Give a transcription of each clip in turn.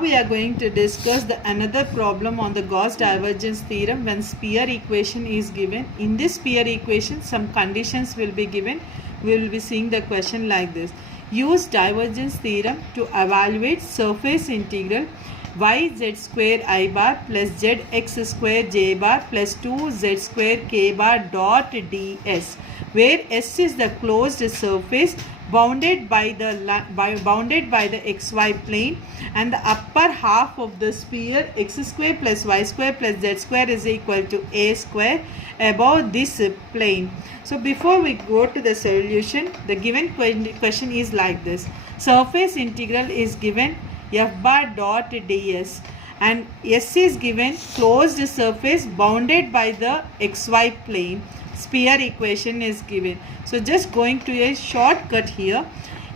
Now we are going to discuss another problem on the Gauss Divergence Theorem when sphere equation is given. In this sphere equation, some conditions will be given. We will be seeing the question like this. Use divergence theorem to evaluate surface integral yz square I bar plus zx square j bar plus 2z square k bar dot ds, where S is the closed surface bounded by the xy plane, and the upper half of the sphere x square plus y square plus z square is equal to a square above this plane. So before we go to the solution, the given question is like this. Surface integral is given f bar dot ds, and S is given closed surface bounded by the xy plane. Sphere equation is given. So just going to a shortcut here.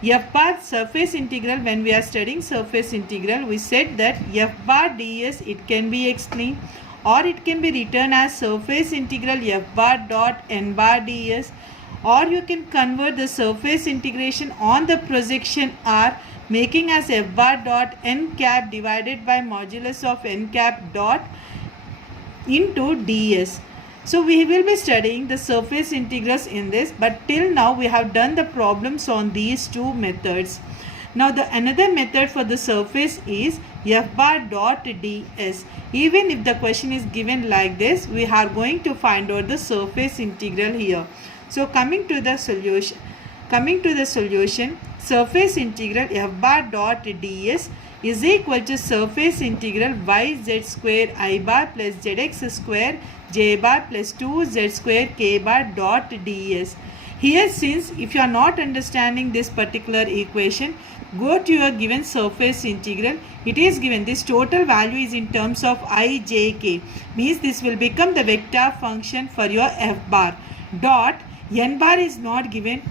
F bar surface integral, when we are studying surface integral, we said that f bar ds, it can be explained or it can be written as surface integral f bar dot n bar ds, or you can convert the surface integration on the projection R, making as f bar dot n cap divided by modulus of n cap dot into ds. So we will be studying the surface integrals in this, but till now we have done the problems on these two methods. Now the another method for the surface is f bar dot ds. Even if the question is given like this, we are going to find out the surface integral here. So coming to the solution, surface integral f bar dot ds is equal to surface integral yz square I bar plus zx square j bar plus 2z square k bar dot ds. Here, since if you are not understanding this particular equation, go to your given surface integral. It is given this total value is in terms of I, j, k. Means this will become the vector function for your f bar. Dot n bar is not given.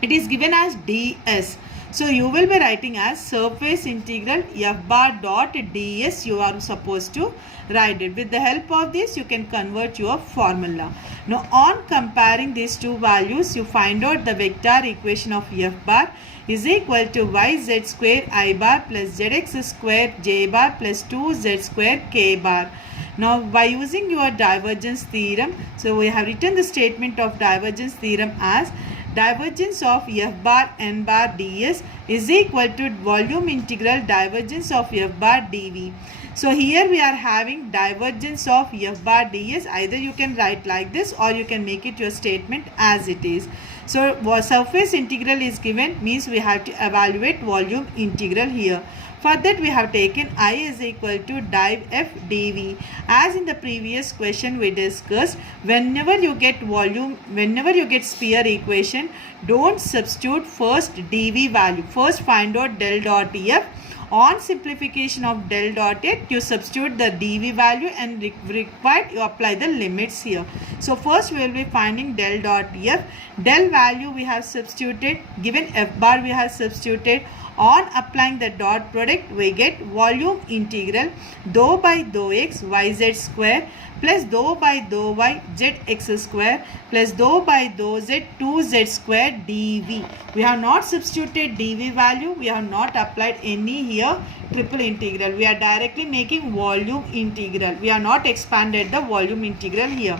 It is given as ds. So you will be writing as surface integral f bar dot ds. You are supposed to write it. With the help of this, you can convert your formula. Now on comparing these two values, you find out the vector equation of f bar is equal to yz square I bar plus zx square j bar plus 2z square k bar. Now by using your divergence theorem, so we have written the statement of divergence theorem as divergence of f bar n bar ds is equal to volume integral divergence of f bar dv. So here we are having divergence of f bar ds. Either you can write like this or you can make it your statement as it is. So surface integral is given, means we have to evaluate volume integral here. For that we have taken I is equal to div f dv. As in the previous question we discussed, whenever you get sphere equation, don't substitute first dv value. First find out del dot f. On simplification of del dot f, you substitute the dv value and required you apply the limits here. So first we will be finding del dot f. Del value we have substituted, given f bar we have substituted. On applying the dot product, we get volume integral dou by dou x yz square plus dou by dou y zx square plus dou by dou z 2z square dv. We have not substituted dv value. We have not applied any here triple integral. We are directly making volume integral. We are not expanded the volume integral here.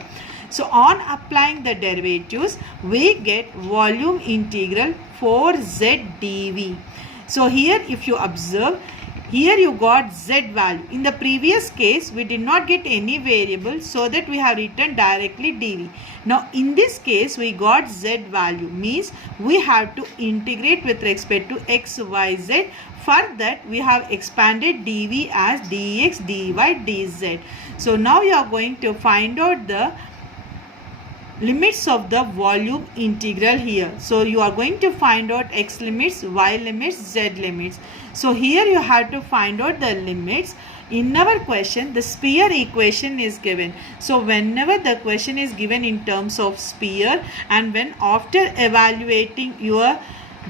So on applying the derivatives, we get volume integral 4z dv. So here if you observe, here you got z value. In the previous case, we did not get any variable, so that we have written directly dv. Now in this case, we got z value, means we have to integrate with respect to x, y, z. For that we have expanded dv as dx, dy, dz. So now you are going to find out the limits of the volume integral here. So you are going to find out x limits, y limits, z limits. So here you have to find out the limits. In our question, the sphere equation is given. So whenever the question is given in terms of sphere, and when after evaluating your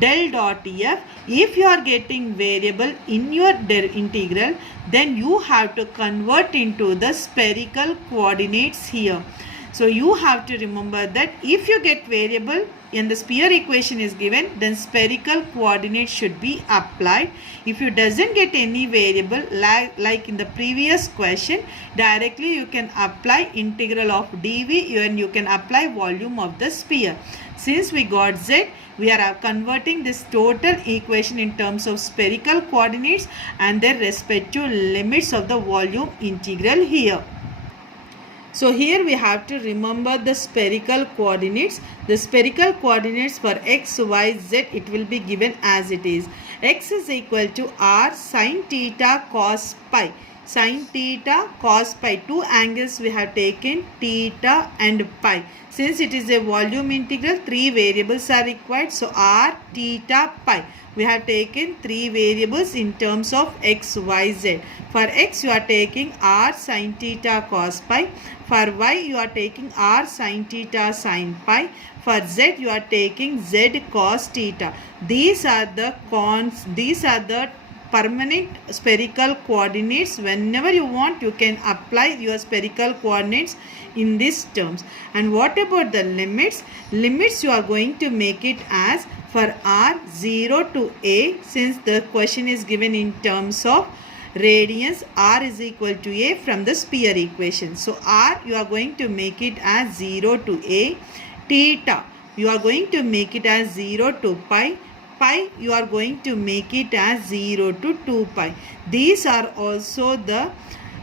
del dot f, if you are getting variable in your integral, then you have to convert into the spherical coordinates here. So you have to remember that if you get variable, and the sphere equation is given, then spherical coordinates should be applied. If you doesn't get any variable like in the previous question, directly you can apply integral of dv and you can apply volume of the sphere. Since we got z, we are converting this total equation in terms of spherical coordinates and their respective limits of the volume integral here. So here we have to remember the spherical coordinates. The spherical coordinates for x, y, z, it will be given as it is. X is equal to r sin theta cos pi. Sin theta cos pi. Two angles we have taken, theta and pi. Since it is a volume integral, three variables are required. So r, theta, pi. We have taken three variables in terms of x, y, z. For x you are taking r sin theta cos pi. For y you are taking r sin theta sin pi. For z you are taking z cos theta. These are the permanent spherical coordinates. Whenever you want, you can apply your spherical coordinates in these terms. And what about the limits? Limits you are going to make it as for r 0 to a, since the question is given in terms of radians, r is equal to a from the sphere equation. So r you are going to make it as 0 to a. Theta you are going to make it as 0 to pi. Pi you are going to make it as 0 to 2 pi. These are also the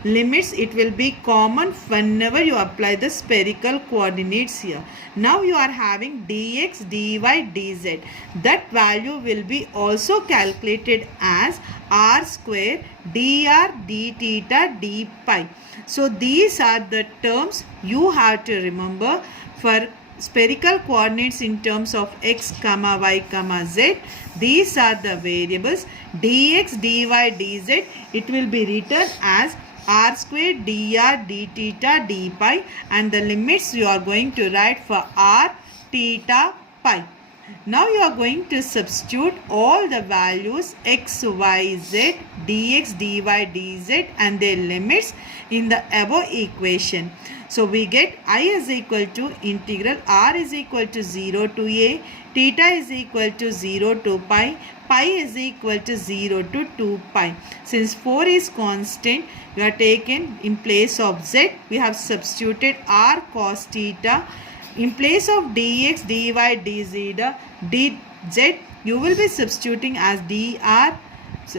limits. It will be common whenever you apply the spherical coordinates here. Now you are having dx, dy, dz. That value will be also calculated as r square dr, d theta, d pi. So these are the terms you have to remember for spherical coordinates in terms of x, y, z. These are the variables. Dx, dy, dz. It will be written as r square dr, d theta, d pi, and the limits you are going to write for r, theta, pi. Now you are going to substitute all the values x, y, z, dx, dy, dz and their limits in the above equation. So we get I is equal to integral r is equal to 0 to a, theta is equal to 0 to pi, pi is equal to 0 to 2 pi. Since 4 is constant, we are taken in place of z, we have substituted r cos theta. In place of dx, dy, dz, you will be substituting as dr,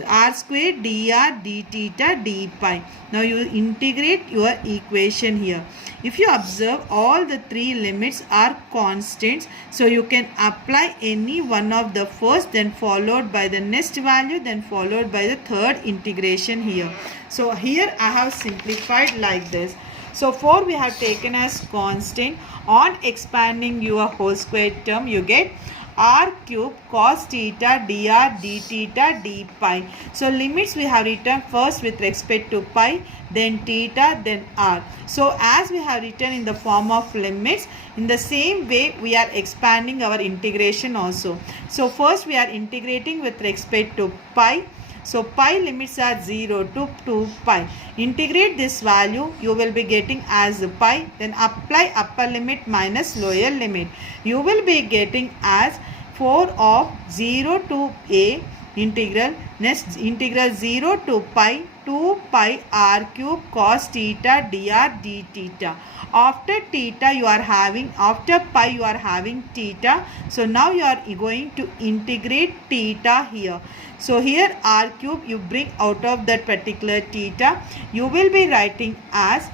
r square dr, d theta, d pi. Now you integrate your equation here. If you observe, all the three limits are constants, so you can apply any one of the first, then followed by the next value, then followed by the third integration here. So here I have simplified like this. So 4 we have taken as constant. On expanding your whole square term, you get r cube cos theta dr, d theta, d pi. So limits we have written first with respect to pi, then theta, then r. So as we have written in the form of limits, in the same way we are expanding our integration also. So first we are integrating with respect to pi. So pi limits are 0 to 2 pi. Integrate this value, you will be getting as pi, then apply upper limit minus lower limit. You will be getting as 4 of 0 to a integral, next integral 0 to pi 2 pi r cube cos theta dr, d theta. After theta you are having, after pi you are having theta. So now you are going to integrate theta here. So here r cube you bring out of that particular theta. You will be writing as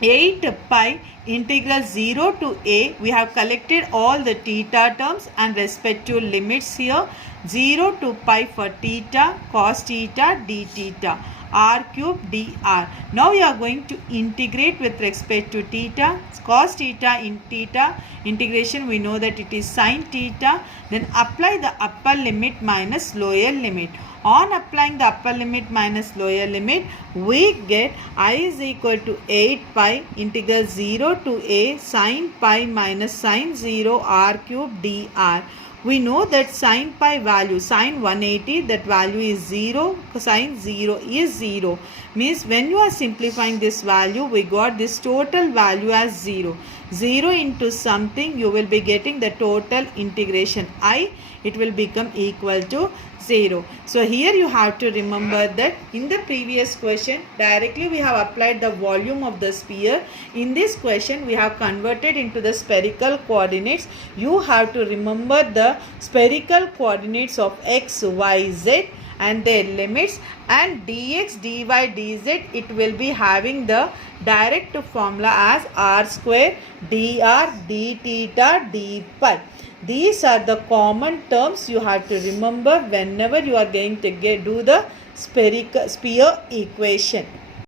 8 pi integral 0 to a. We have collected all the theta terms and respective limits here. 0 to pi for theta, cos theta, d theta, r cube dr. Now you are going to integrate with respect to theta. Cos theta in theta integration, we know that it is sin theta. Then apply the upper limit minus lower limit. On applying the upper limit minus lower limit, we get I is equal to 8 pi integral 0 to a sin pi minus sin 0 r cube dr. We know that sin pi value, sin 180, that value is 0, sin 0 is 0. Means when you are simplifying this value, we got this total value as 0. 0 into something, you will be getting the total integration I, it will become equal to 0. So here you have to remember that in the previous question directly we have applied the volume of the sphere. In this question we have converted into the spherical coordinates. You have to remember the spherical coordinates of x, y, z and their limits, and dx, dy, dz, it will be having the direct formula as r square dr d theta d pi. These are the common terms you have to remember whenever you are going to do the sphere equation.